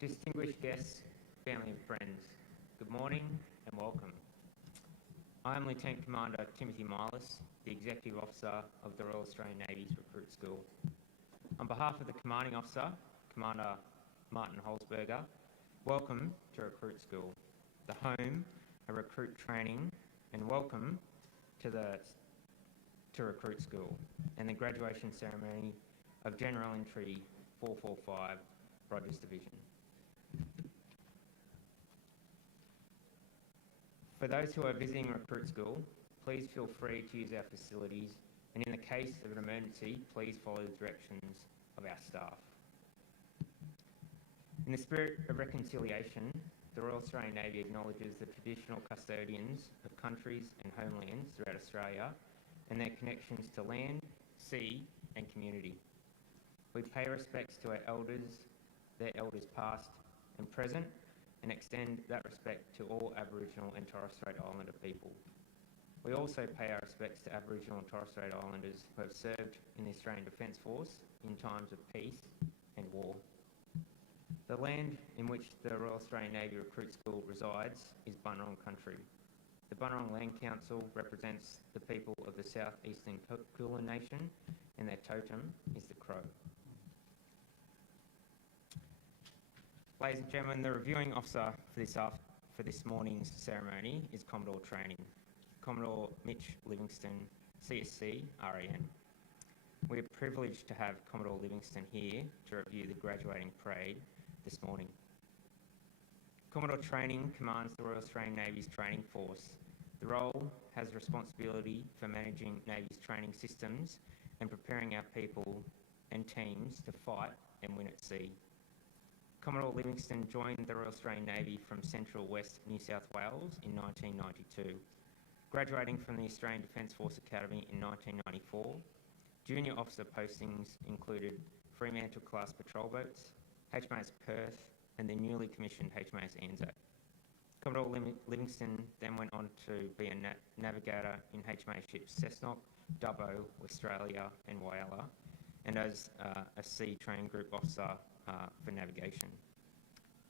Distinguished guests, family and friends, good morning and welcome. I am Lieutenant Commander Timothy Milas, the Executive Officer of the Royal Australian Navy's Recruit School. On behalf of the Commanding Officer, Commander Martin Holzberger, welcome to Recruit School, the home of recruit training, and welcome to Recruit School and the graduation ceremony of General Entry 445 Rogers Division. For those who are visiting Recruit School, please feel free to use our facilities, and in the case of an emergency, please follow the directions of our staff. In the spirit of reconciliation, the Royal Australian Navy acknowledges the traditional custodians of countries and homelands throughout Australia and their connections to land, sea and community. We pay respects to our elders, their elders past and present, and extend that respect to all Aboriginal and Torres Strait Islander people. We also pay our respects to Aboriginal and Torres Strait Islanders who have served in the Australian Defence Force in times of peace and war. The land in which the Royal Australian Navy Recruit School resides is Bunurong Country. The Bunurong Land Council represents the people of the southeastern Kulin Nation, and their totem is the crow. Ladies and gentlemen, the reviewing officer for this morning's ceremony is Commodore Training, Commodore Mitch Livingston, CSC, RAN. We are privileged to have Commodore Livingston here to review the graduating parade this morning. Commodore Training commands the Royal Australian Navy's training force. The role has responsibility for managing Navy's training systems and preparing our people and teams to fight and win at sea. Commodore Livingston joined the Royal Australian Navy from Central West New South Wales in 1992. Graduating from the Australian Defence Force Academy in 1994, junior officer postings included Fremantle-class patrol boats, HMAS Perth, and the newly commissioned HMAS Anzac. Commodore Livingston then went on to be a navigator in HMAS ships Cessnock, Dubbo, Australia, and Whyalla, and as a Sea Training Group officer for navigation.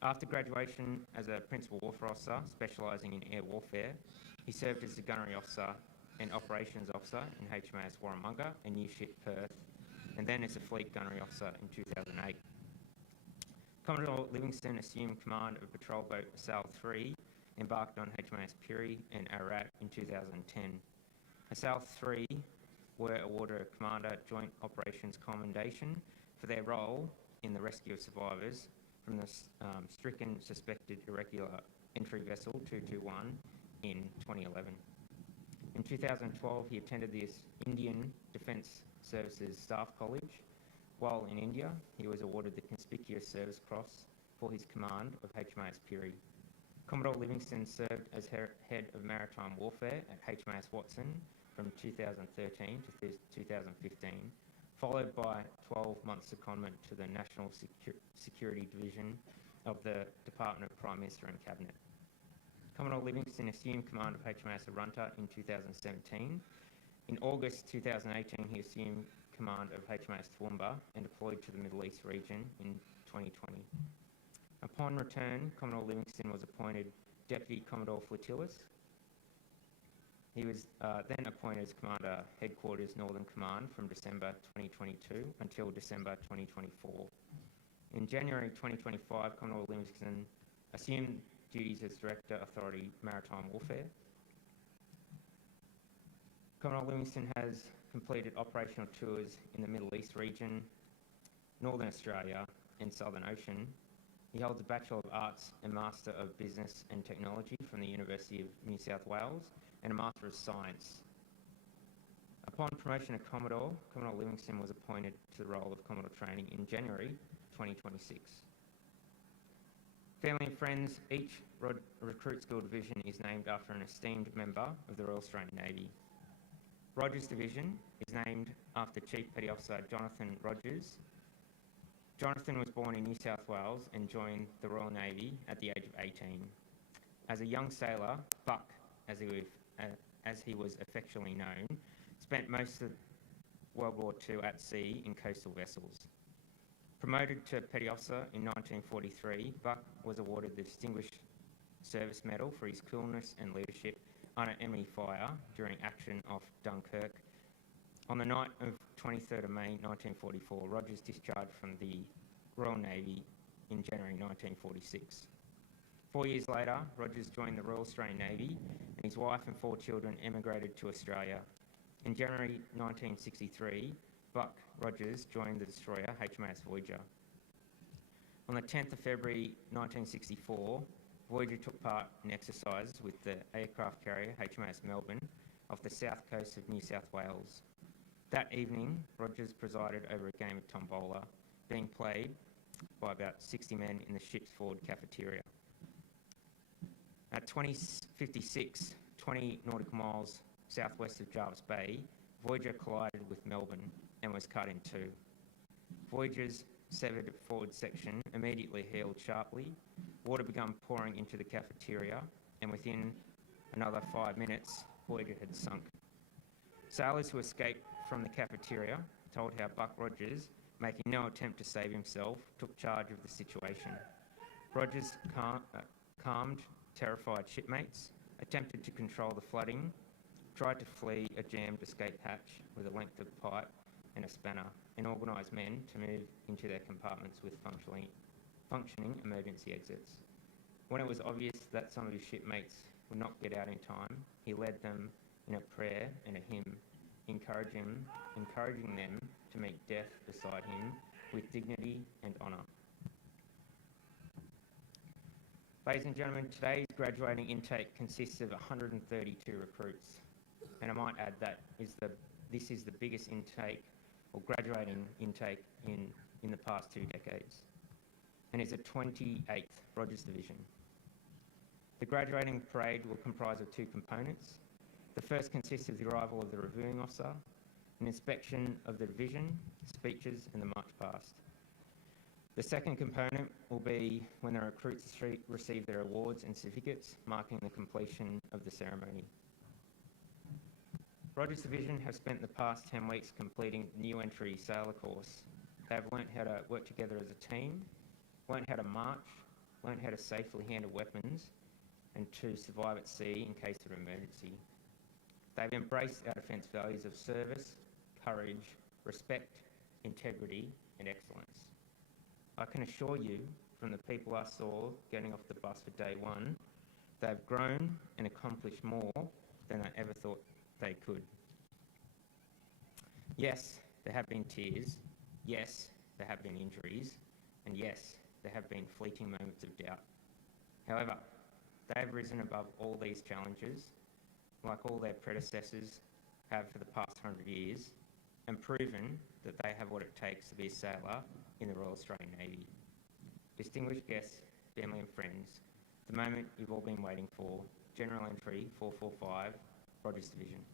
After graduation as a Principal Warfare Officer specialising in air warfare, he served as a Gunnery Officer and Operations Officer in HMAS Warramunga and New Ship Perth, and then as a Fleet Gunnery Officer in 2008. Commodore Livingston assumed command of patrol boat Sail 3, embarked on HMAS Piri and Ararat in 2010. Sail 3 were awarded a Commander Joint Operations Commendation for their role in the rescue of survivors from the stricken suspected irregular entry vessel 221 in 2011. In 2012, he attended the Indian Defence Services Staff College. While in India, he was awarded the Conspicuous Service Cross for his command of HMAS Piri. Commodore Livingston served as Head of Maritime Warfare at HMAS Watson from 2013 to 2015, followed by 12 months secondment to the National Security Division of the Department of Prime Minister and Cabinet. Commodore Livingston assumed command of HMAS Arunta in 2017. In August 2018, he assumed command of HMAS Toowoomba and deployed to the Middle East region in 2020. Upon return, Commodore Livingston was appointed Deputy Commodore Flotillas. He was then appointed as Commander Headquarters Northern Command from December 2022 until December 2024. In January 2025, Commodore Livingston assumed duties as Director Authority Maritime Warfare. Commodore Livingston has completed operational tours in the Middle East region, Northern Australia and Southern Ocean. He holds a Bachelor of Arts and Master of Business and Technology from the University of New South Wales and a Master of Science. Upon promotion to Commodore, Commodore Livingston was appointed to the role of Commodore Training in January 2026. Family and friends, each Recruit School Division is named after an esteemed member of the Royal Australian Navy. Rogers Division is named after Chief Petty Officer Jonathan Rogers. Jonathan was born in New South Wales and joined the Royal Navy at the age of 18. As a young sailor, Buck, as he was affectionately known, spent most of World War II at sea in coastal vessels. Promoted to Petty Officer in 1943, Buck was awarded the Distinguished Service Medal for his coolness and leadership under enemy fire during action off Dunkirk. On the night of 23rd of May 1944, Rogers discharged from the Royal Navy in January 1946. 4 years later, Rogers joined the Royal Australian Navy and his wife and 4 children emigrated to Australia. In January 1963, Buck Rogers joined the destroyer HMAS Voyager. On the 10th of February 1964, Voyager took part in exercises with the aircraft carrier HMAS Melbourne off the south coast of New South Wales. That evening, Rogers presided over a game of tombola being played by about 60 men in the ship's forward cafeteria. At 20:56, 20 nautical miles southwest of Jarvis Bay, Voyager collided with Melbourne and was cut in two. Voyager's severed forward section immediately heeled sharply. Water began pouring into the cafeteria, and within another 5 minutes, Voyager had sunk. Sailors who escaped from the cafeteria told how Buck Rogers, making no attempt to save himself, took charge of the situation. Rogers calmed terrified shipmates, attempted to control the flooding, tried to flee a jammed escape hatch with a length of pipe and a spanner, and organised men to move into their compartments with functioning emergency exits. When it was obvious that some of his shipmates would not get out in time, he led them in a prayer and a hymn, encouraging them to meet death beside him with dignity and honour. Ladies and gentlemen, today's graduating intake consists of 132 recruits, and I might add that this is the biggest intake or graduating intake in the past 2 decades, and is the 28th Rogers Division. The graduating parade will comprise of 2 components. The first consists of the arrival of the reviewing officer, an inspection of the division, speeches and the march past. The second component will be when the recruits receive their awards and certificates, marking the completion of the ceremony. Rogers Division have spent the past 10 weeks completing the new entry sailor course. They have learnt how to work together as a team, learnt how to march, learnt how to safely handle weapons, and to survive at sea in case of emergency. They've embraced our defence values of service, courage, respect, integrity and excellence. I can assure you, from the people I saw getting off the bus for day one, they've grown and accomplished more than I ever thought they could. Yes, there have been tears. Yes, there have been injuries. And yes, there have been fleeting moments of doubt. However, they have risen above all these challenges, like all their predecessors have for the past 100 years, and proven that they have what it takes to be a sailor in the Royal Australian Navy. Distinguished guests, family and friends, the moment you've all been waiting for, General Entry 445, Rogers Division.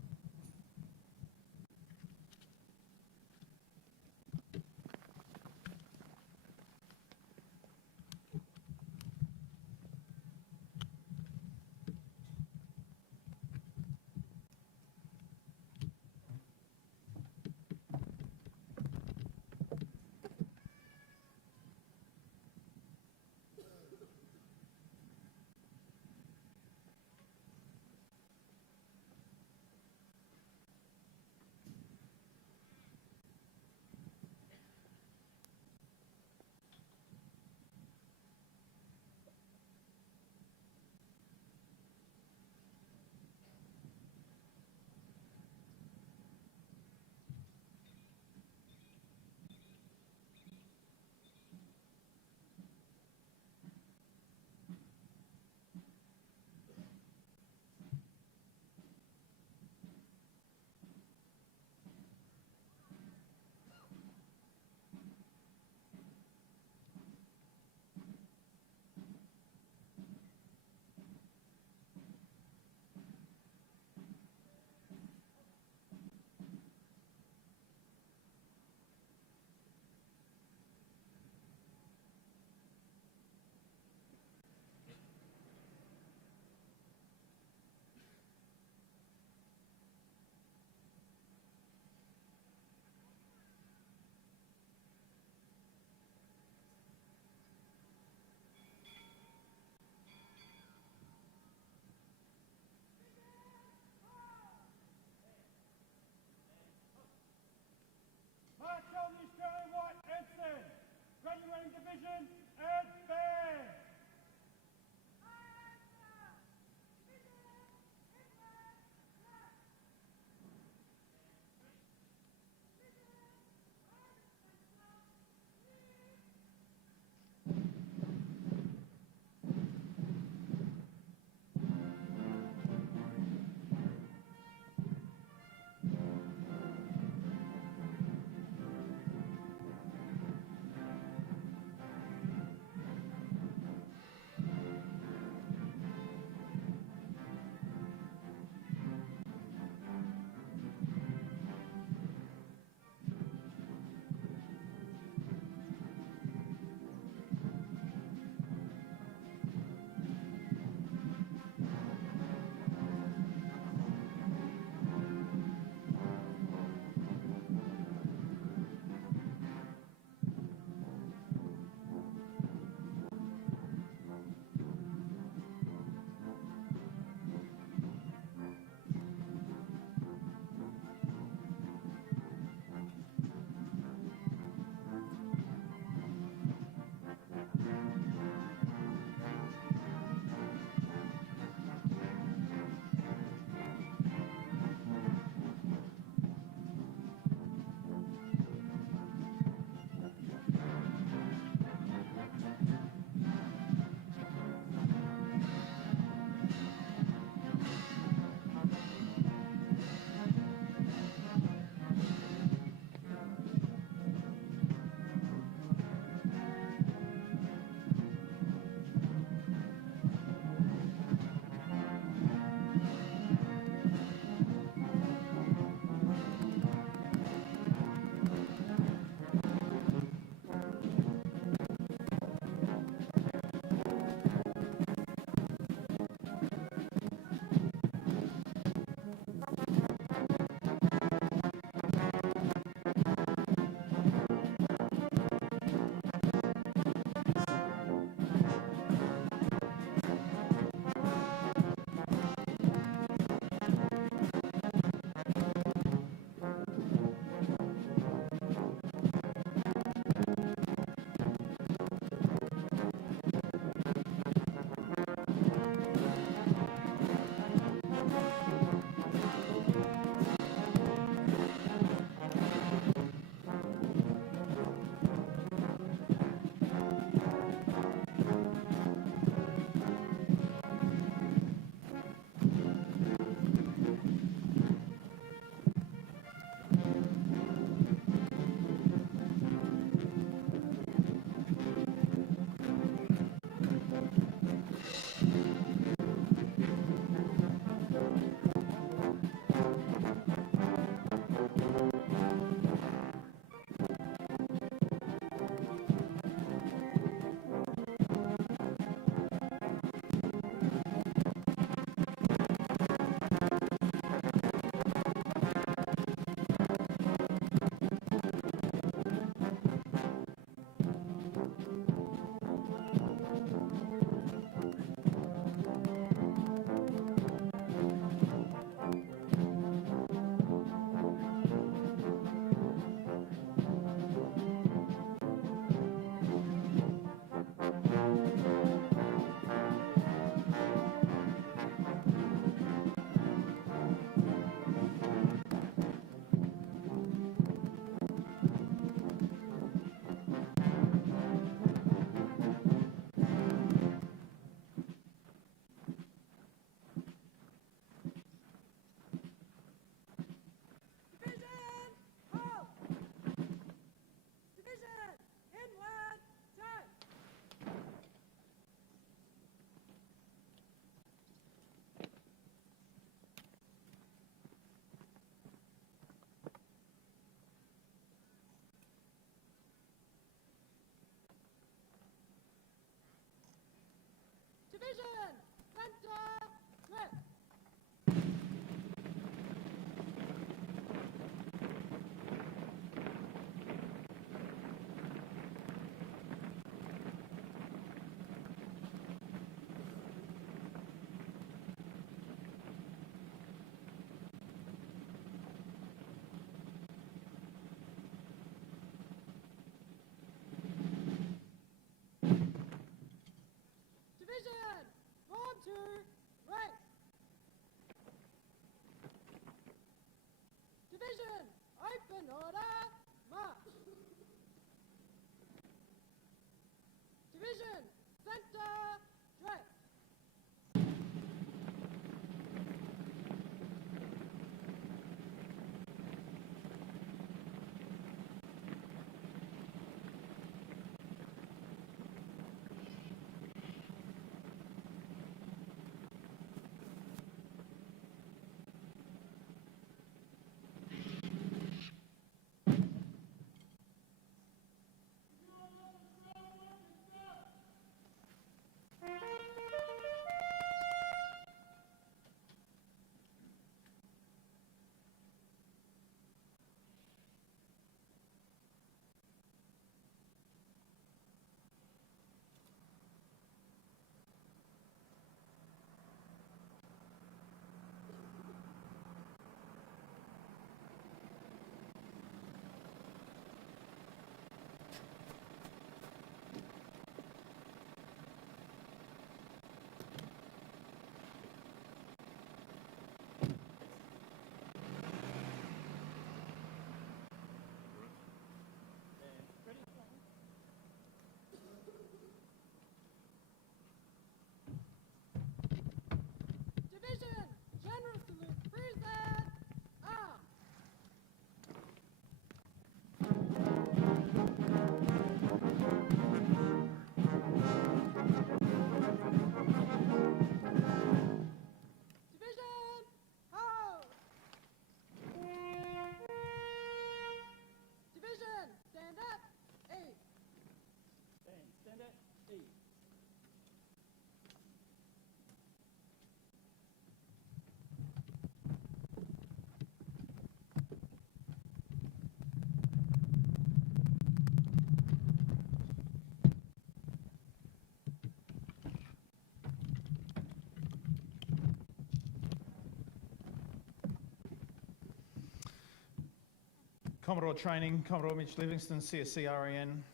Commodore Training, Commodore Mitch Livingston, CSC RAN.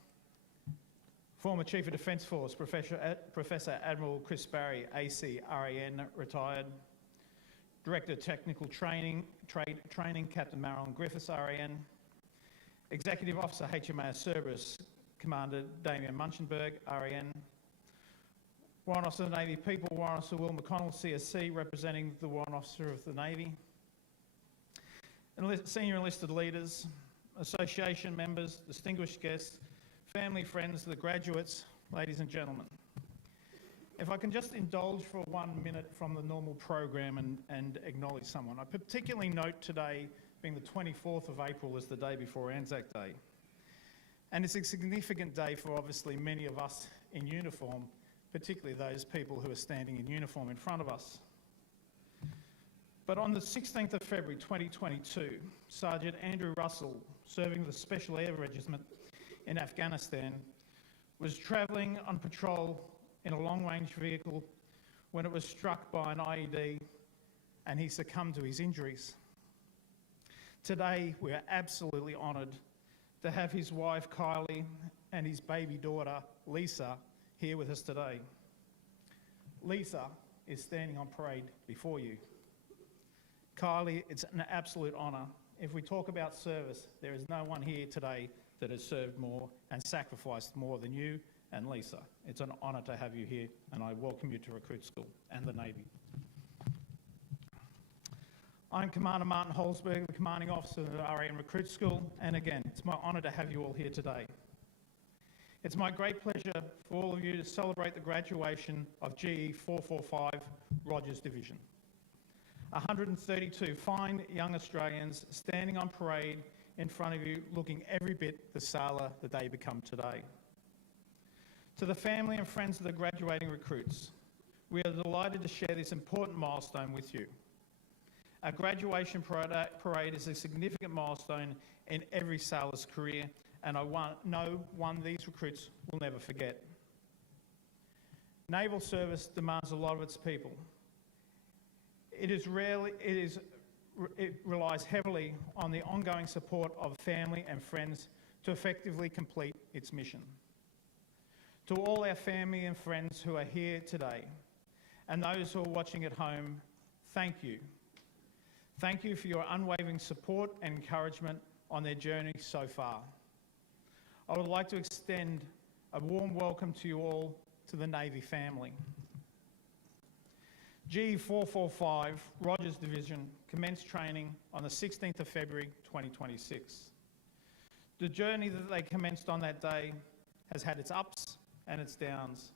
Former Chief of Defence Force, Professor Admiral Chris Barry, AC RAN, retired. Director Technical Training, Captain Marilyn Griffiths, RAN. Executive Officer, HMAS Cerberus, Commander Damien Munchenberg, RAN. Warrant Officer of the Navy People, Warrant Officer Will McConnell, CSC, representing the Warrant Officer of the Navy. Senior enlisted leaders, association members, distinguished guests, family, friends, the graduates, ladies and gentlemen. If I can just indulge for 1 minute from the normal program and acknowledge someone. I particularly note today being the 24th of April as the day before Anzac Day. And it's a significant day for obviously many of us in uniform, particularly those people who are standing in uniform in front of us. But on the 16th of February 2022, Sergeant Andrew Russell, serving the Special Air Regiment in Afghanistan, was travelling on patrol in a long-range vehicle when it was struck by an IED and he succumbed to his injuries. Today, we are absolutely honoured to have his wife, Kylie, and his baby daughter, Lisa, here with us today. Lisa is standing on parade before you. Kylie, it's an absolute honour. If we talk about service, there is no one here today that has served more and sacrificed more than you and Lisa. It's an honour to have you here, and I welcome you to Recruit School and the Navy. I'm Commander Martin Holsberg, the Commanding Officer of the RAN Recruit School, and again, it's my honour to have you all here today. It's my great pleasure for all of you to celebrate the graduation of GE445 Rogers Division. 132 fine young Australians standing on parade in front of you, looking every bit the sailor that they become today. To the family and friends of the graduating recruits, we are delighted to share this important milestone with you. Our graduation parade is a significant milestone in every sailor's career, and I know one these recruits will never forget. Naval service demands a lot of its people. It relies heavily on the ongoing support of family and friends to effectively complete its mission. To all our family and friends who are here today, and those who are watching at home, thank you. Thank you for your unwavering support and encouragement on their journey so far. I would like to extend a warm welcome to you all to the Navy family. GE445 Rogers Division commenced training on the 16th of February 2026. The journey that they commenced on that day has had its ups and its downs.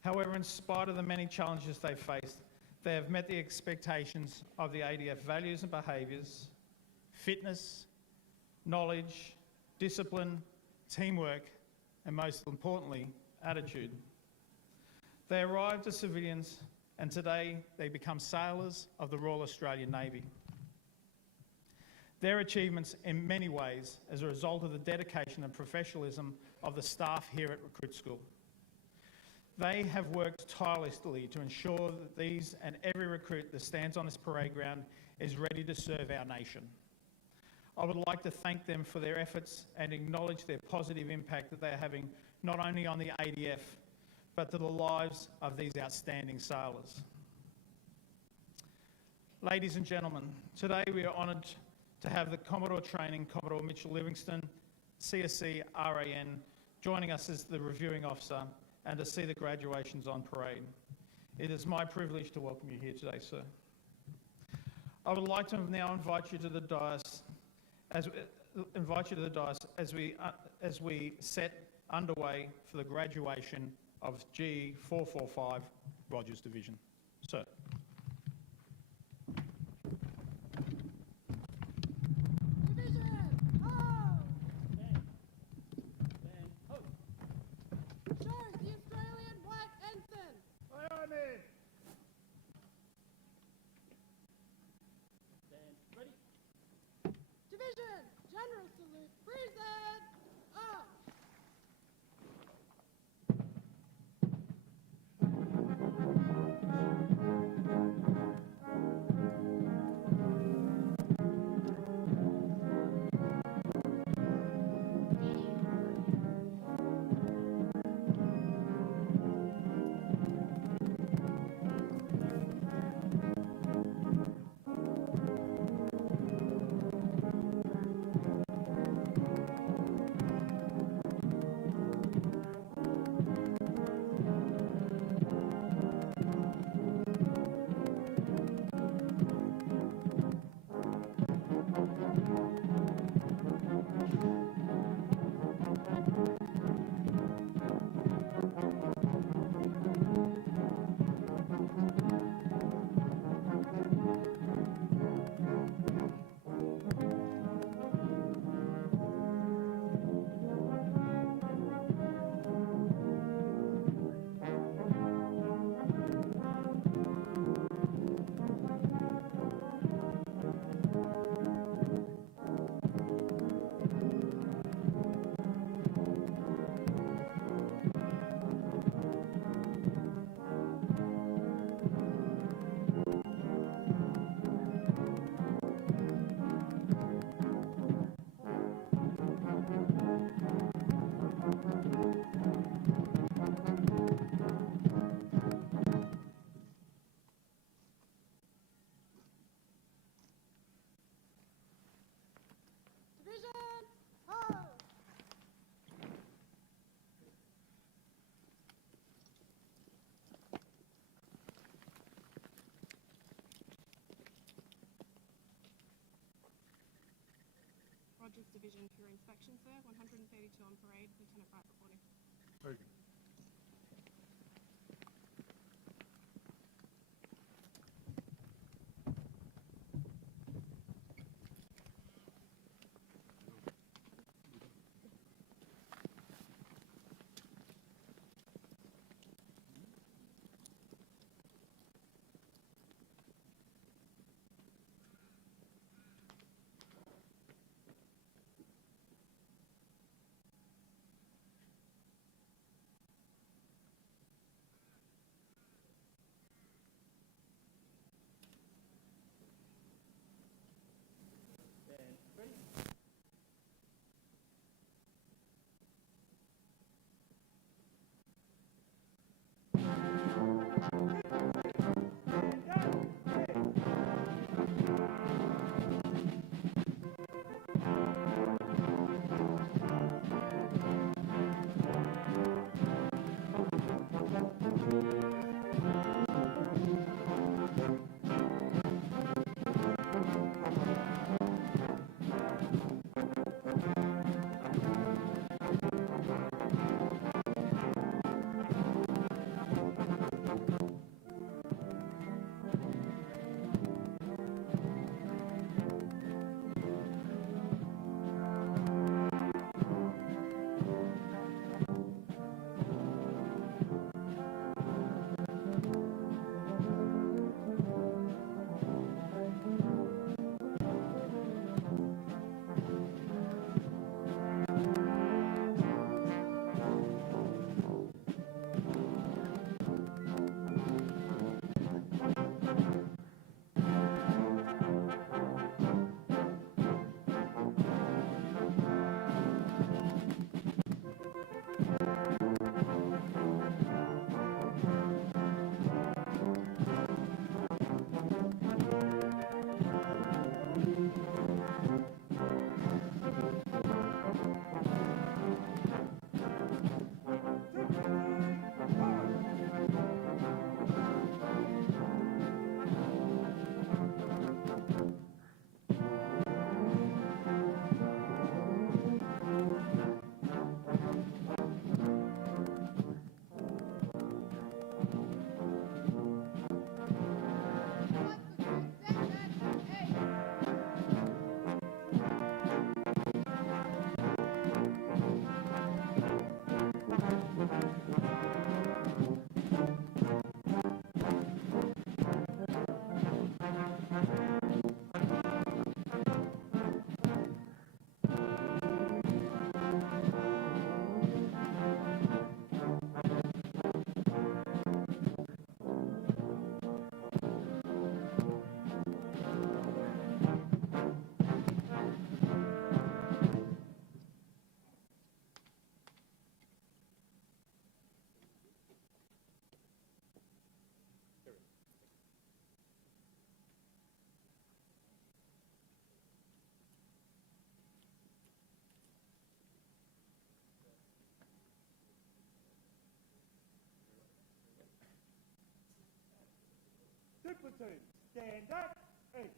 However, in spite of the many challenges they faced, they have met the expectations of the ADF values and behaviours, fitness, knowledge, discipline, teamwork, and most importantly, attitude. They arrived as civilians, and today they become sailors of the Royal Australian Navy. Their achievements in many ways as a result of the dedication and professionalism of the staff here at Recruit School. They have worked tirelessly to ensure that these and every recruit that stands on this parade ground is ready to serve our nation. I would like to thank them for their efforts and acknowledge their positive impact that they are having not only on the ADF, but to the lives of these outstanding sailors. Ladies and gentlemen, today we are honoured to have the Commodore Training, Commodore Mitchell Livingston, CSC RAN, joining us as the reviewing officer and to see the graduations on parade. It is my privilege to welcome you here today, sir. I would like to now invite you to the dais as we set underway for the graduation of GE445 Rogers Division. Sir. Rogers Division for your inspection, sir. 132 on parade, Lieutenant Wright reporting. Very good. Platoon, stand up, 8.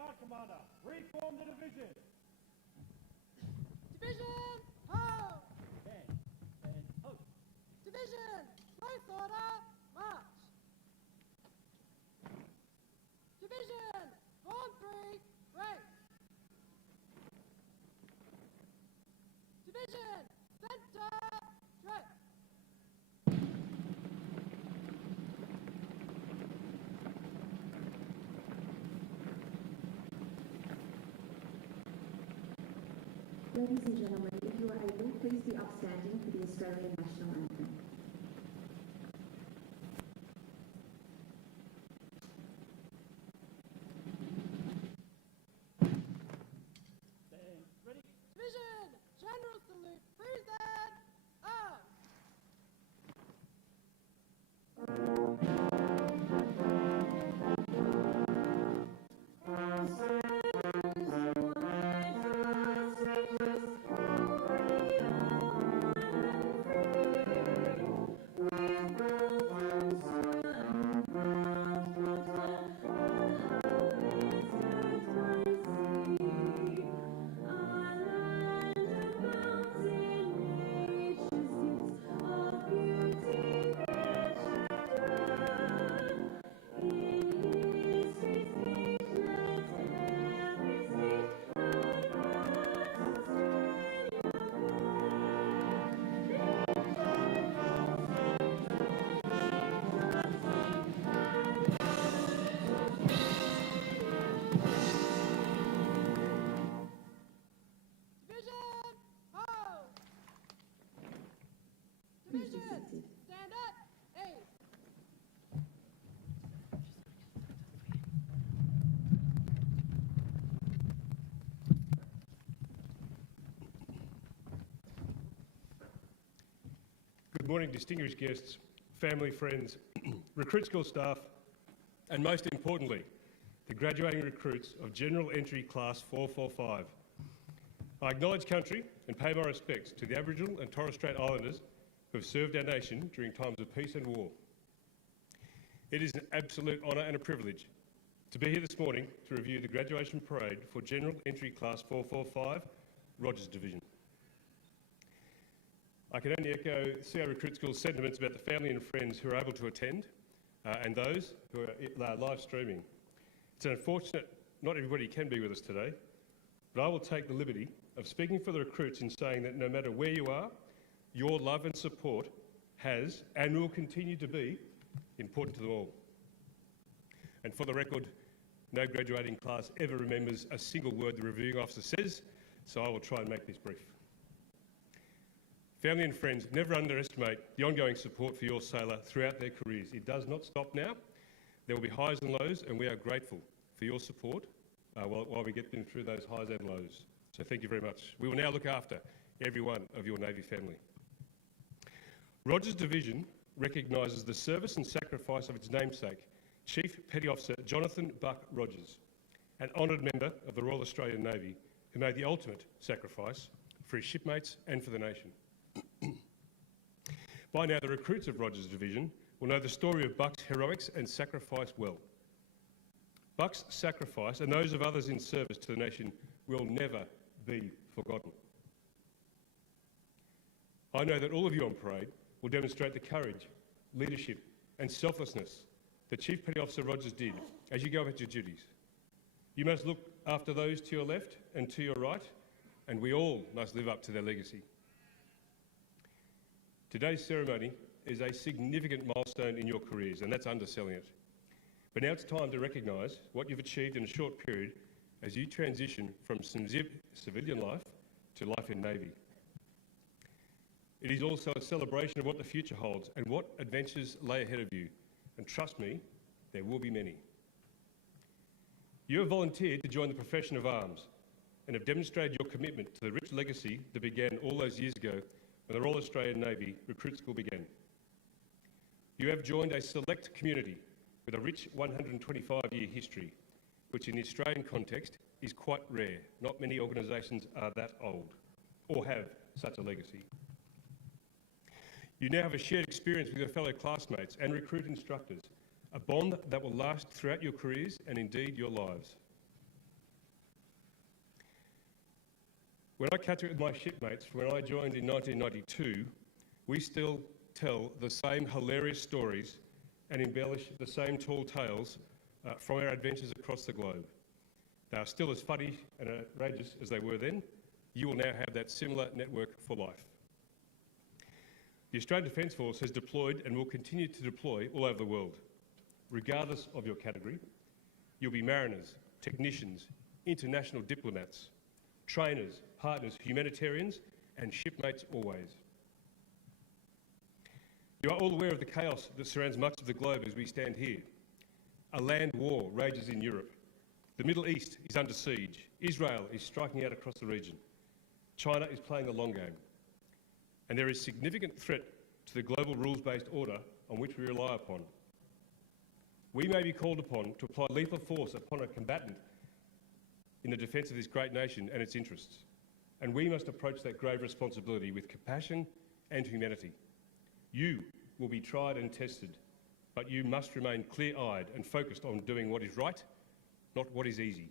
Guard Commander, reform the division. Division, hold! Stand and hold. Division, place order, march! Division, form 3, break! Division, center, straight. Ladies and gentlemen, if you are able, please be upstanding for the Australian National Anthem. Stand. Ready? Division, general salute, present, up. Division, hold. Please be Division, seated. stand up, eight. Good morning, distinguished guests, family, friends, recruit school staff, and most importantly, the graduating recruits of General Entry Class 445. I acknowledge country and pay my respects to the Aboriginal and Torres Strait Islanders who have served our nation during times of peace and war. It is an absolute honour and a privilege to be here this morning to review the graduation parade for General Entry Class 445, Rogers Division. I can only echo CA Recruit School's sentiments about the family and friends who are able to attend and those who are live streaming. It's unfortunate not everybody can be with us today, but I will take the liberty of speaking for the recruits in saying that no matter where you are, your love and support has and will continue to be important to them all. And for the record, no graduating class ever remembers a single word the reviewing officer says, so I will try and make this brief. Family and friends, never underestimate the ongoing support for your sailor throughout their careers. It does not stop now. There will be highs and lows, and we are grateful for your support while we get them through those highs and lows. So thank you very much. We will now look after every one of your Navy family. Rogers Division recognises the service and sacrifice of its namesake, Chief Petty Officer Jonathan Buck Rogers, an honoured member of the Royal Australian Navy who made the ultimate sacrifice for his shipmates and for the nation. By now, the recruits of Rogers Division will know the story of Buck's heroics and sacrifice well. Buck's sacrifice and those of others in service to the nation will never be forgotten. I know that all of you on parade will demonstrate the courage, leadership and selflessness that Chief Petty Officer Rogers did as you go about your duties. You must look after those to your left and to your right, and we all must live up to their legacy. Today's ceremony is a significant milestone in your careers, and that's underselling it. But now it's time to recognise what you've achieved in a short period as you transition from civilian life to life in Navy. It is also a celebration of what the future holds and what adventures lay ahead of you. And trust me, there will be many. You have volunteered to join the profession of arms and have demonstrated your commitment to the rich legacy that began all those years ago when the Royal Australian Navy Recruit School began. You have joined a select community with a rich 125-year history, which in the Australian context is quite rare. Not many organisations are that old or have such a legacy. You now have a shared experience with your fellow classmates and recruit instructors, a bond that will last throughout your careers and indeed your lives. When I catch up with my shipmates from when I joined in 1992, we still tell the same hilarious stories and embellish the same tall tales from our adventures across the globe. They are still as funny and outrageous as they were then, you will now have that similar network for life. The Australian Defence Force has deployed and will continue to deploy all over the world. Regardless of your category, you'll be mariners, technicians, international diplomats, trainers, partners, humanitarians, and shipmates always. You are all aware of the chaos that surrounds much of the globe as we stand here. A land war rages in Europe. The Middle East is under siege. Israel is striking out across the region. China is playing the long game. And there is significant threat to the global rules-based order on which we rely upon. We may be called upon to apply lethal force upon a combatant in the defence of this great nation and its interests. And we must approach that grave responsibility with compassion and humanity. You will be tried and tested, but you must remain clear-eyed and focused on doing what is right, not what is easy.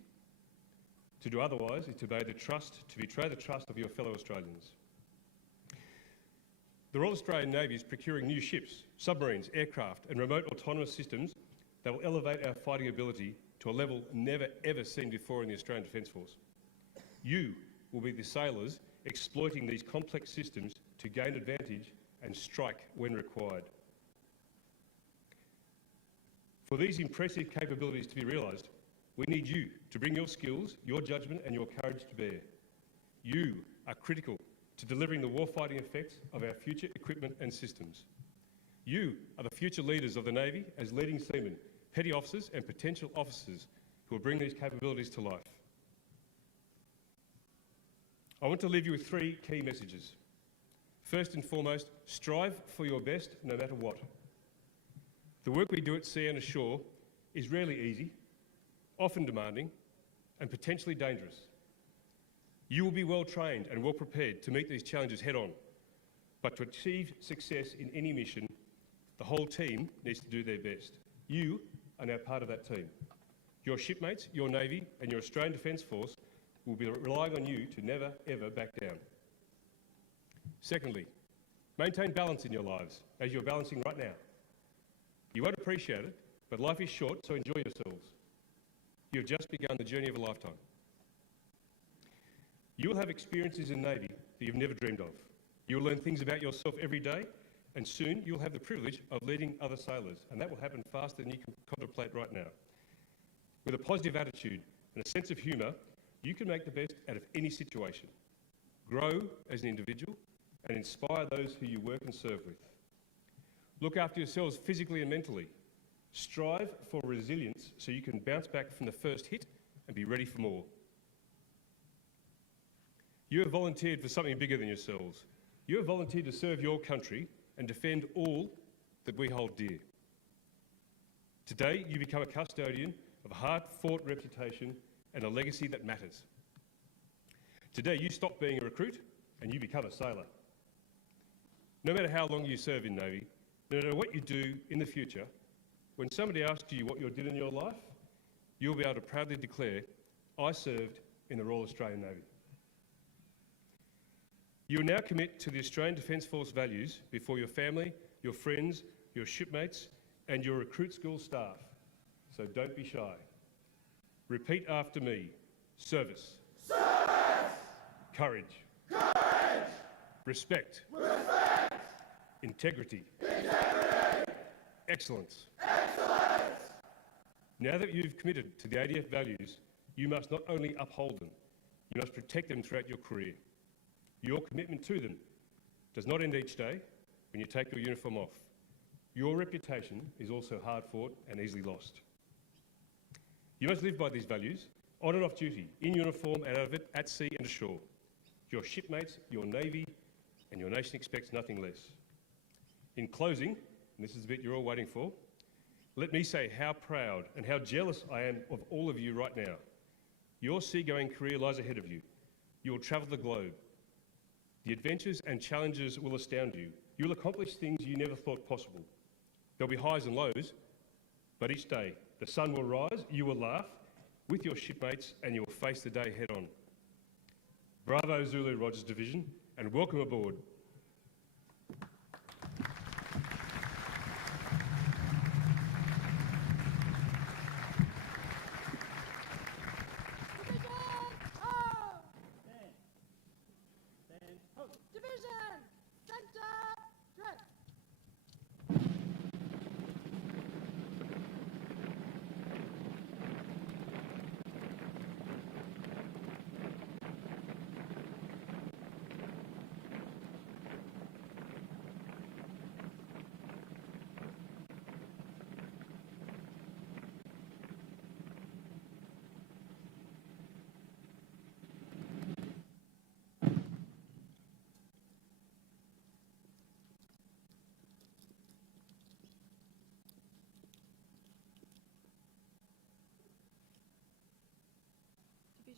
To do otherwise is to betray the trust of your fellow Australians. The Royal Australian Navy is procuring new ships, submarines, aircraft and remote autonomous systems that will elevate our fighting ability to a level never ever seen before in the Australian Defence Force. You will be the sailors exploiting these complex systems to gain advantage and strike when required. For these impressive capabilities to be realised, we need you to bring your skills, your judgment and your courage to bear. You are critical to delivering the warfighting effects of our future equipment and systems. You are the future leaders of the Navy as leading seamen, petty officers and potential officers who will bring these capabilities to life. I want to leave you with 3 key messages. First and foremost, strive for your best no matter what. The work we do at sea and ashore is rarely easy, often demanding and potentially dangerous. You will be well trained and well prepared to meet these challenges head on. But to achieve success in any mission, the whole team needs to do their best. You are now part of that team. Your shipmates, your Navy and your Australian Defence Force will be relying on you to never ever back down. Secondly, maintain balance in your lives as you're balancing right now. You won't appreciate it, but life is short, so enjoy yourselves. You have just begun the journey of a lifetime. You will have experiences in Navy that you've never dreamed of. You will learn things about yourself every day, and soon you'll have the privilege of leading other sailors, and that will happen faster than you can contemplate right now. With a positive attitude and a sense of humour, you can make the best out of any situation, grow as an individual, and inspire those who you work and serve with. Look after yourselves physically and mentally. Strive for resilience so you can bounce back from the first hit and be ready for more. You have volunteered for something bigger than yourselves. You have volunteered to serve your country and defend all that we hold dear. Today, you become a custodian of a hard-fought reputation and a legacy that matters. Today, you stop being a recruit and you become a sailor. No matter how long you serve in Navy, no matter what you do in the future, when somebody asks you what you did in your life, you'll be able to proudly declare, I served in the Royal Australian Navy. You will now commit to the Australian Defence Force values before your family, your friends, your shipmates and your recruit school staff. So don't be shy. Repeat after me. Service. Service. Courage. Courage. Respect. Respect. Integrity. Integrity. Excellence. Excellence. Now that you've committed to the ADF values, you must not only uphold them, you must protect them throughout your career. Your commitment to them does not end each day when you take your uniform off. Your reputation is also hard-fought and easily lost. You must live by these values, on and off duty, in uniform and out of it, at sea and ashore. Your shipmates, your Navy, and your nation expects nothing less. In closing, and this is the bit you're all waiting for, let me say how proud and how jealous I am of all of you right now. Your seagoing career lies ahead of you. You will travel the globe. The adventures and challenges will astound you. You will accomplish things you never thought possible. There'll be highs and lows, but each day the sun will rise, you will laugh with your shipmates and you will face the day head on. Bravo Zulu Rogers Division and welcome aboard. Division, oh!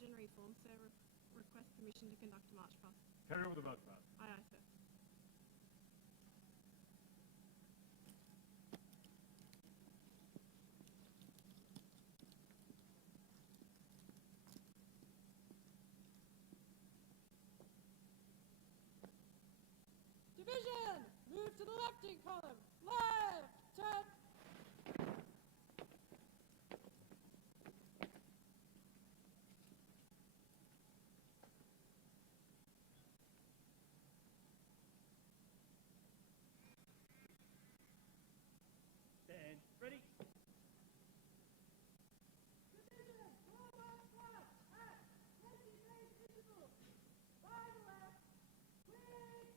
Division reform, sir. Request permission to conduct a march past. Carry on with the march past. Aye, aye, sir. Division, move to the left in column. Left, turn. Stand. Ready? Division, forward, front, at, 20 days interval. By the left, quick.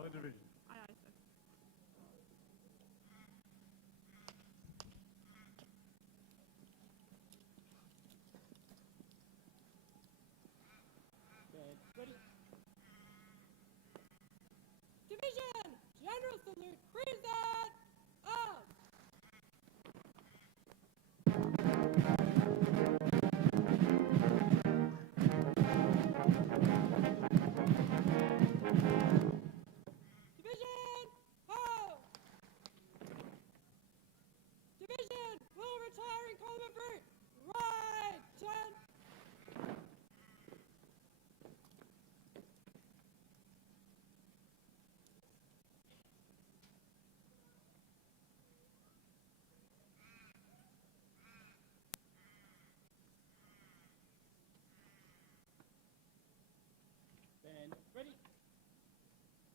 Other division. Aye, aye, sir. Band ready. Division, general salute, present, arms. Division, hold. Division, will retire in column of route. Right, turn. Band ready.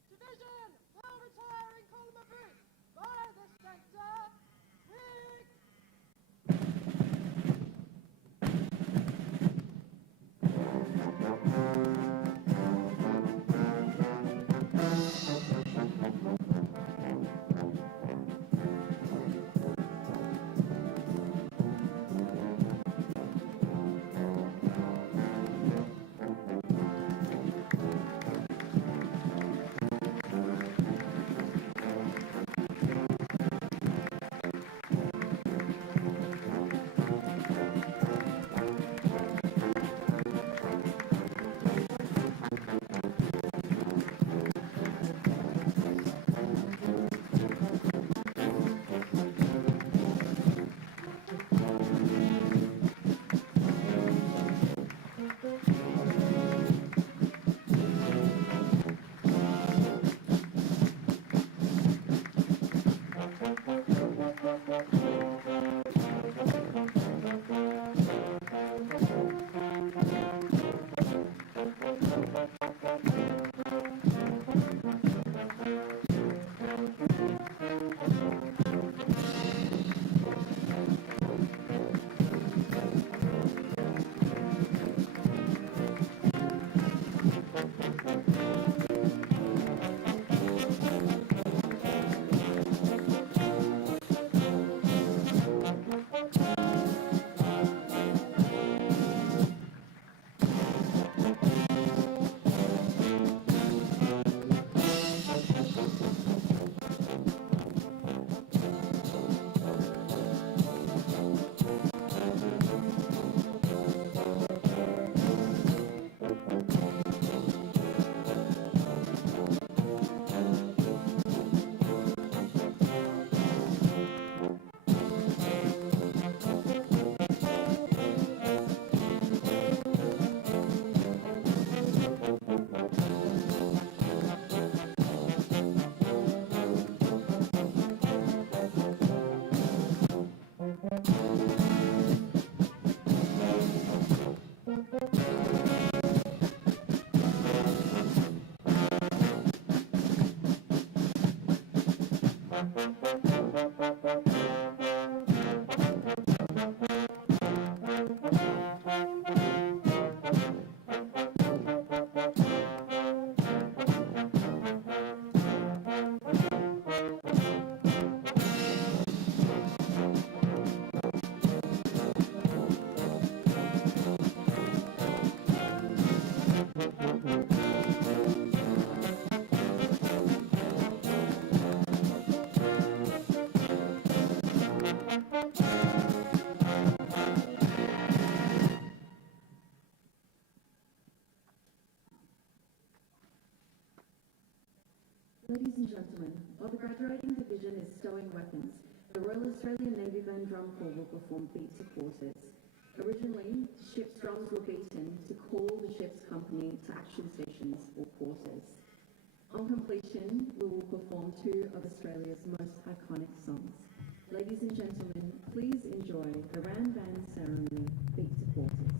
Division, will retire in column of route. By the center, wing. Ladies and gentlemen, while the graduating division is stowing weapons, the Royal Australian Navy Band Drum Corps will perform beat to quarters. Originally, ship's drums were beaten to call the ship's company to action stations or quarters. On completion, we will perform two of Australia's most iconic songs. Ladies and gentlemen, please enjoy the Ram Band ceremony, Beat to Quarters.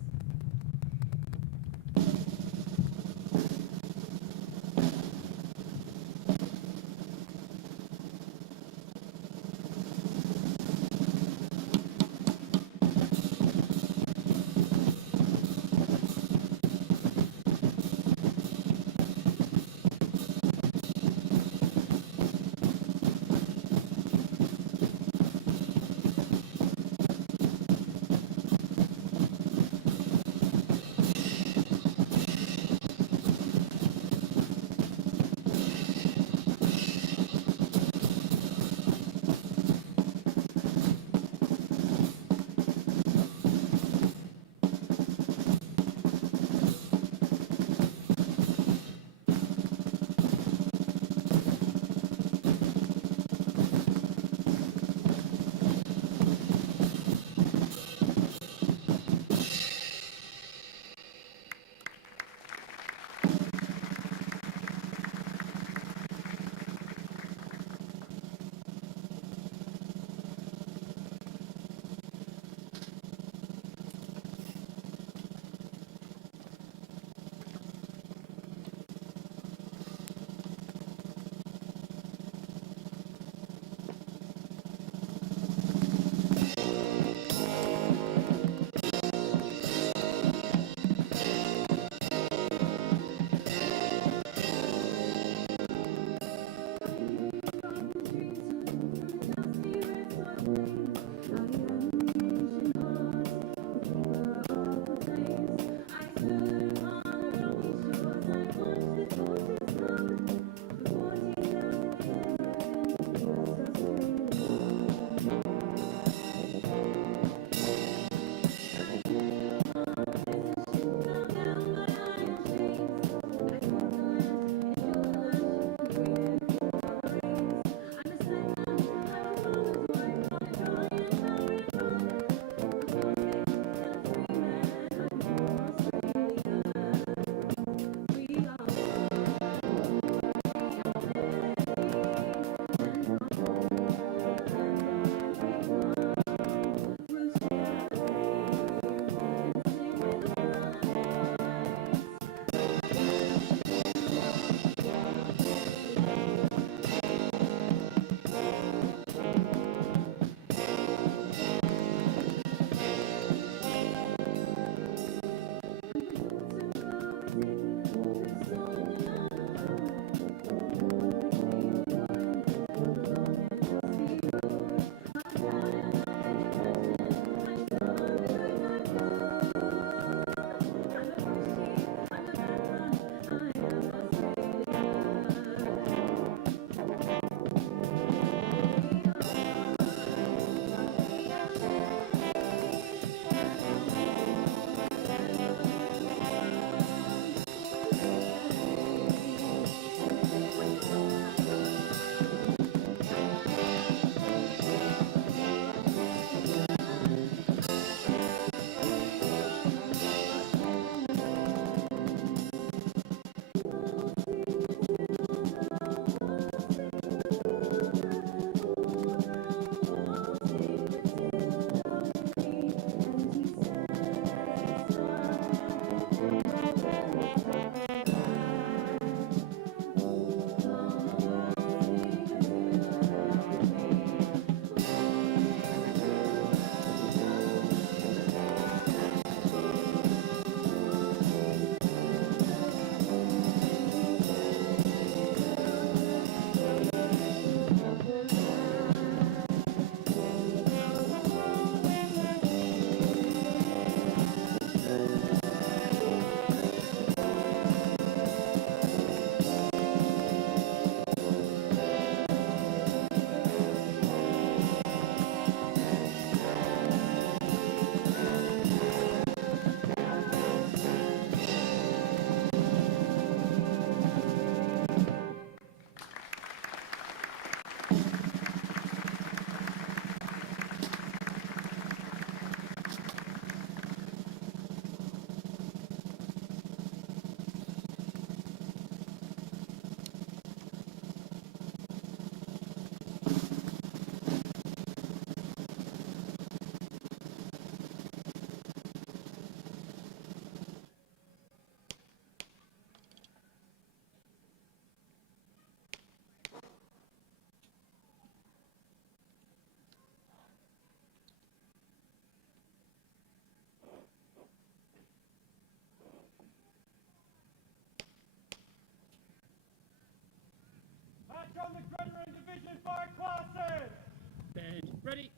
ready.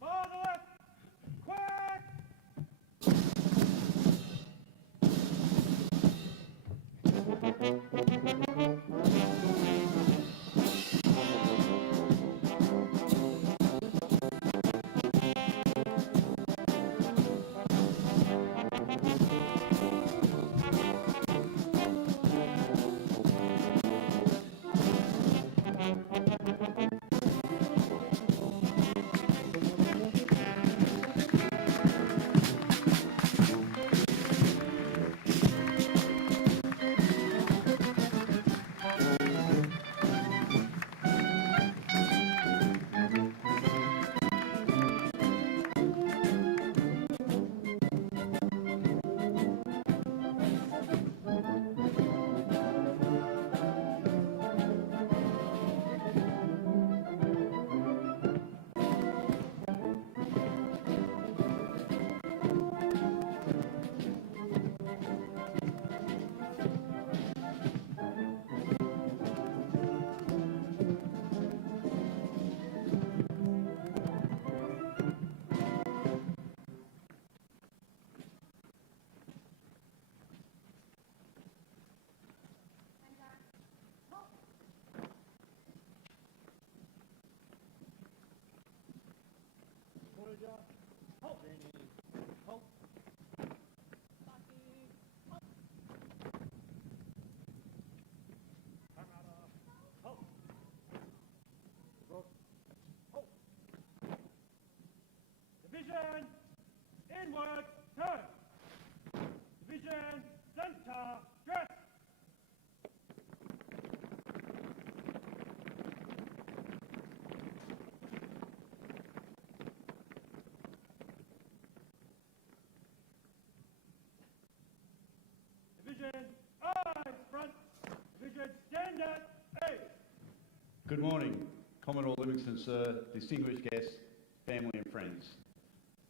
Far the left. Quick. Halt. Halt. Halt. Halt. Division, inward, turn. Division, center, dress. Division, eyes front. Division, stand at A. Good morning, Commodore Livingston, sir, distinguished guests, family and friends.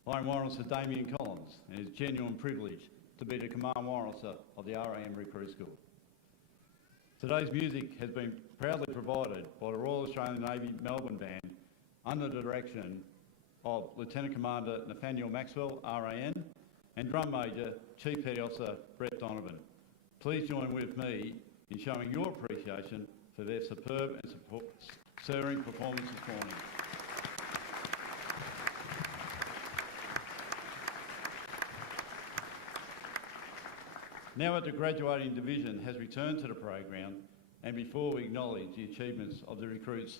I'm Warrant Officer Damien Collins, and it's a genuine privilege to be the Command Warrant Officer of the RAM Recruit School. Today's music has been proudly provided by the Royal Australian Navy Melbourne Band under the direction of Lieutenant Commander Nathaniel Maxwell, RAN, and Drum Major Chief Petty Officer Brett Donovan. Please join with me in showing your appreciation for their superb and stirring performance this morning. Now that the graduating division has returned to the program, and before we acknowledge the achievements of the recruits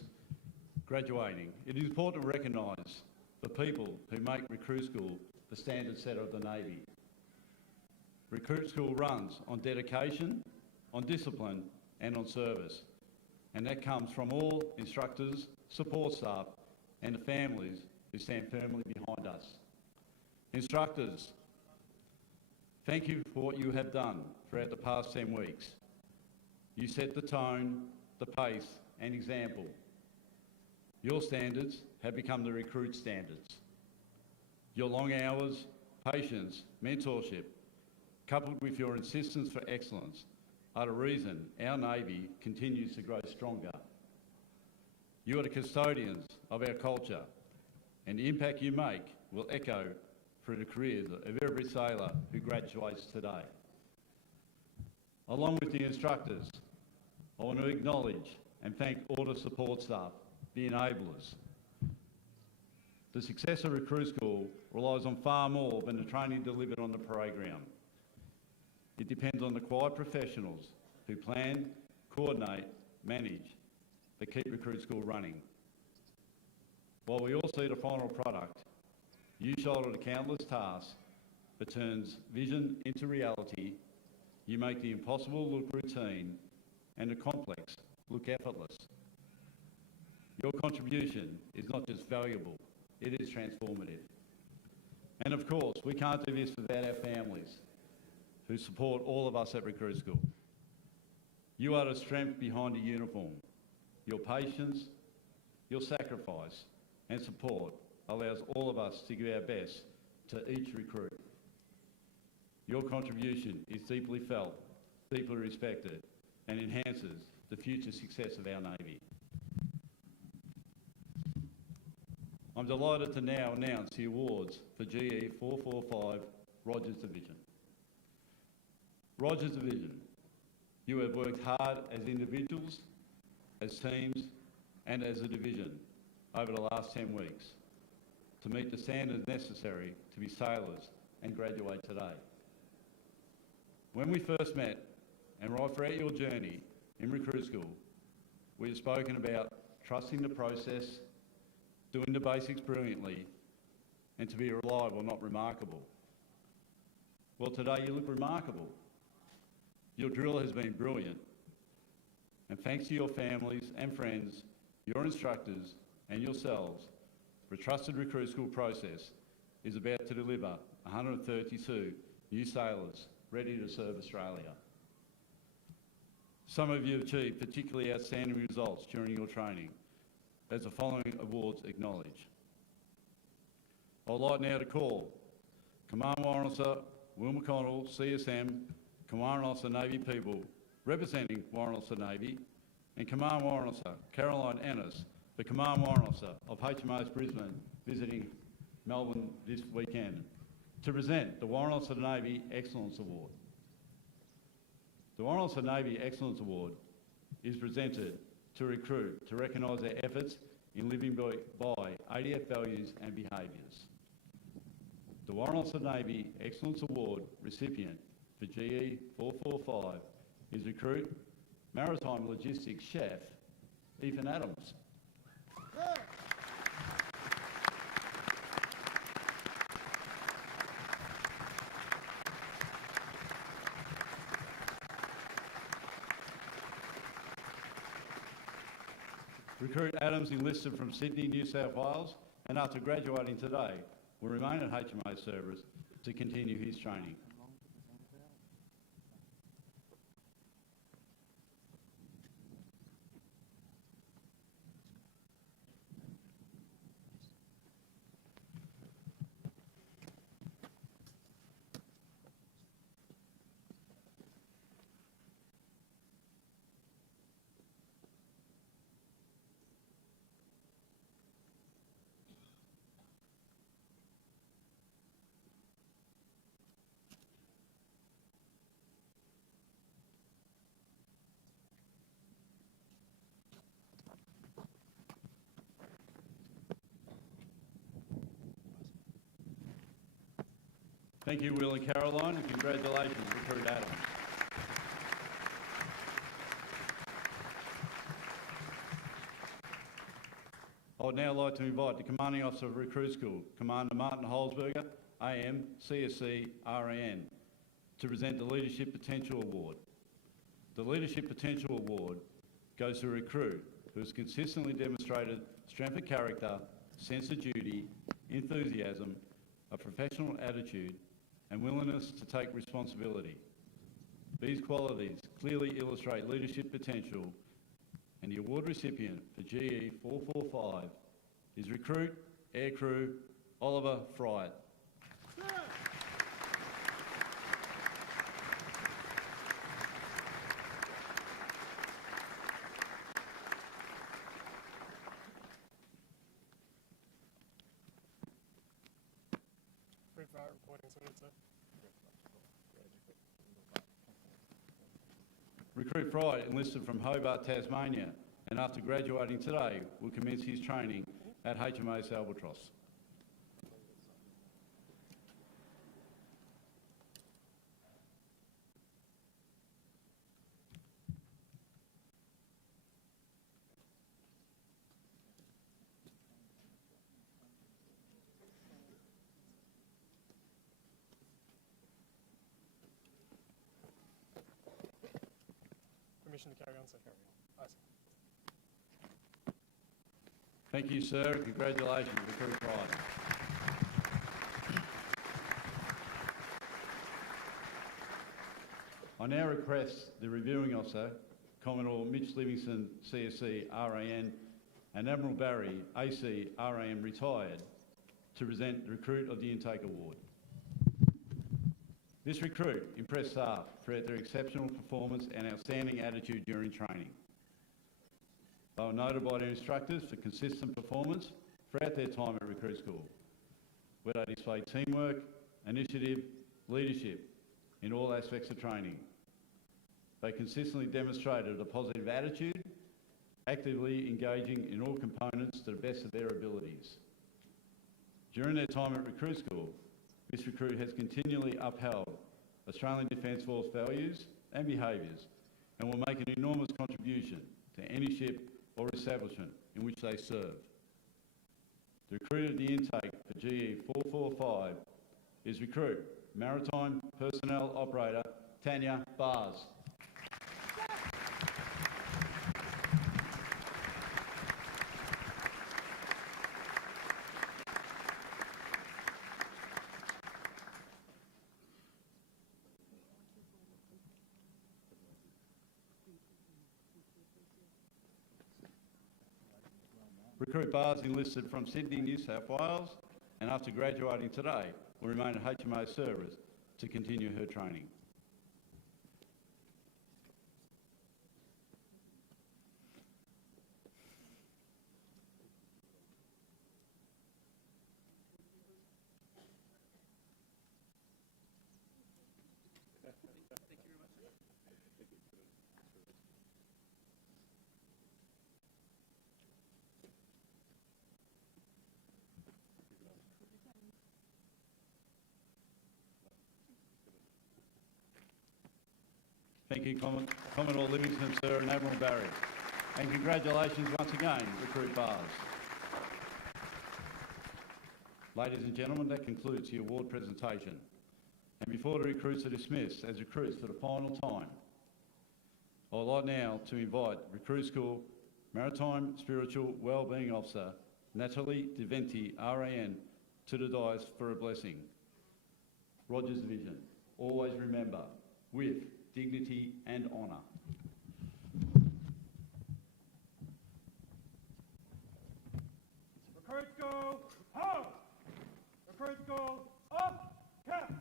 graduating, it is important to recognise the people who make Recruit School the standard setter of the Navy. Recruit School runs on dedication, on discipline and on service, and that comes from all instructors, support staff and the families who stand firmly behind us. Instructors, thank you for what you have done throughout the past 10 weeks. You set the tone, the pace and example. Your standards have become the recruit standards. Your long hours, patience, mentorship, coupled with your insistence for excellence, are the reason our Navy continues to grow stronger. You are the custodians of our culture, and the impact you make will echo through the careers of every sailor who graduates today. Along with the instructors, I want to acknowledge and thank all the support staff, the enablers. The success of Recruit School relies on far more than the training delivered on the program. It depends on the quiet professionals who plan, coordinate, manage, but keep Recruit School running. While we all see the final product, you shoulder the countless tasks that turns vision into reality. You make the impossible look routine and the complex look effortless. Your contribution is not just valuable, it is transformative. And of course, we can't do this without our families who support all of us at Recruit School. You are the strength behind the uniform. Your patience, your sacrifice and support allows all of us to give our best to each recruit. Your contribution is deeply felt, deeply respected, and enhances the future success of our Navy. I'm delighted to now announce the awards for GE445 Rogers Division. Rogers Division, you have worked hard as individuals, as teams and as a division over the last 10 weeks to meet the standards necessary to be sailors and graduate today. When we first met and right throughout your journey in recruit school, we have spoken about trusting the process, doing the basics brilliantly, and to be reliable, not remarkable. Well, today you look remarkable. Your drill has been brilliant, and thanks to your families and friends, your instructors and yourselves, the trusted recruit school process is about to deliver 132 new sailors ready to serve Australia. Some of you have achieved particularly outstanding results during your training, as the following awards acknowledge. I'd like now to call Command Warrant Officer Will McConnell, CSM, Command Officer Navy People, representing Warrant Officer Navy, and Command Warrant Officer Caroline Ennis, the Command Warrant Officer of HMAS Brisbane, visiting Melbourne this weekend, to present the Warrant Officer Navy Excellence Award. The Warrant Officer Navy Excellence Award is presented to recruit to recognise their efforts in living by ADF values and behaviours. The Warrant Officer Navy Excellence Award recipient for GE445 is recruit Maritime Logistics Chef Ethan Adams. Recruit Adams enlisted from Sydney, New South Wales, and after graduating today will remain at HMAS service to continue his training. Thank you, Will and Caroline, and congratulations, Recruit Adams. I would now like to invite the Commanding Officer of Recruit School, Commander Martin Holzberger, AM, CSC, RAN, to present the Leadership Potential Award. The Leadership Potential Award goes to a recruit who has consistently demonstrated strength of character, sense of duty, enthusiasm, a professional attitude, and willingness to take responsibility. These qualities clearly illustrate leadership potential, and the award recipient for GE445 is Recruit Aircrew Oliver Fright. Recruit Fright enlisted from Hobart, Tasmania, and after graduating today will commence his training at HMAS Albatross. Permission to carry on, sir. Aye, sir. Thank you, sir. Congratulations, Recruit Fright. I now request the Reviewing Officer, Commodore Mitch Livingston, CSC, RAN, and Admiral Barry, AC, RAM, retired, to present the Recruit of the Intake Award. This recruit impressed staff throughout their exceptional performance and outstanding attitude during training. They were noted by their instructors for consistent performance, throughout their time at recruit school, where they display teamwork, initiative, leadership in all aspects of training. They consistently demonstrated a positive attitude, actively engaging in all components to the best of their abilities. During their time at recruit school, this recruit has continually upheld Australian Defence Force values and behaviours and will make an enormous contribution to any ship or establishment in which they serve. The recruit at the intake for GE445 is recruit Maritime Personnel Operator Tanya Bars. Recruit Bars enlisted from Sydney, New South Wales, and after graduating today, will remain at HMO service to continue her training. Thank you, Commodore Livingston, sir, and Admiral Barry. And congratulations once again, Recruit Bars. Ladies and gentlemen, that concludes the award presentation. And before the recruits are dismissed as recruits for the final time, I would like now to invite Recruit School Maritime Spiritual Wellbeing Officer, Natalie DeVenti, RAN, to the dais for a blessing. Rogers Division, always remember, with dignity and honour. Recruits go home. Recruits go up, cap.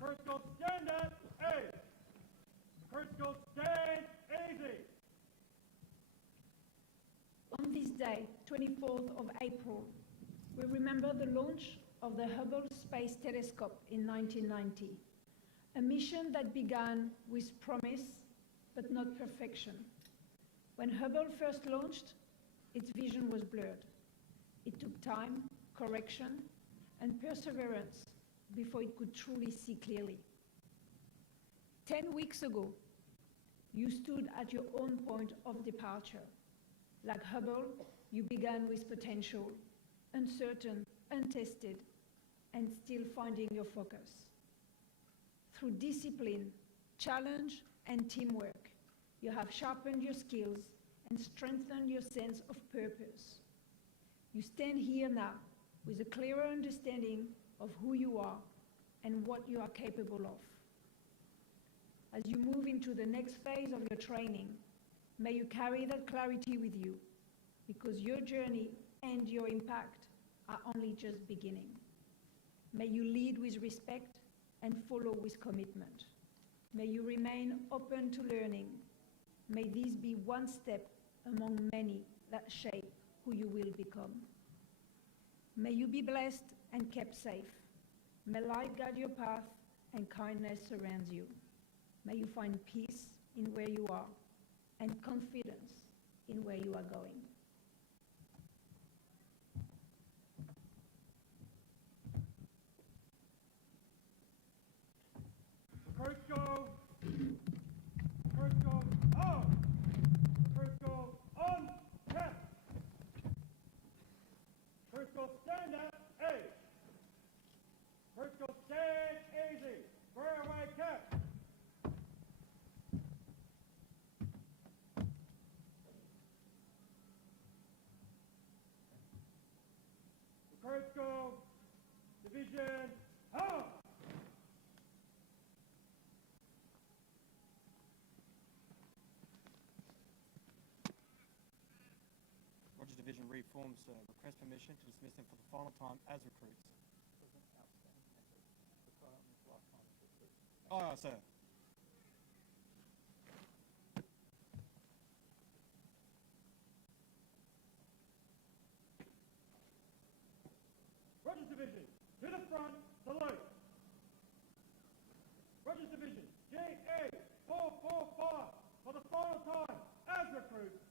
Recruits go stand at A. Recruits go stand easy. On this day, 24th of April, we remember the launch of the Hubble Space Telescope in 1990, a mission that began with promise but not perfection. When Hubble first launched, its vision was blurred. It took time, correction, and perseverance before it could truly see clearly. 10 weeks ago, you stood at your own point of departure. Like Hubble, you began with potential, uncertain, untested, and still finding your focus. Through discipline, challenge, and teamwork, you have sharpened your skills and strengthened your sense of purpose. You stand here now with a clearer understanding of who you are and what you are capable of. As you move into the next phase of your training, may you carry that clarity with you, because your journey and your impact are only just beginning. May you lead with respect and follow with commitment. May you remain open to learning. May these be one step among many that shape who you will become. May you be blessed and kept safe. May light guide your path and kindness surrounds you. May you find peace in where you are and confidence in where you are going. Recruits go. Recruits go home. Recruits go on cap. Recruits go stand at A. Recruits go stand easy. Square away cap. Recruits go division home. Rogers Division reforms, sir. Request permission to dismiss them for the final time as recruits. Oh, sir. Division, to the front, salute. Rogers Division, GE445, for the final time, as recruits,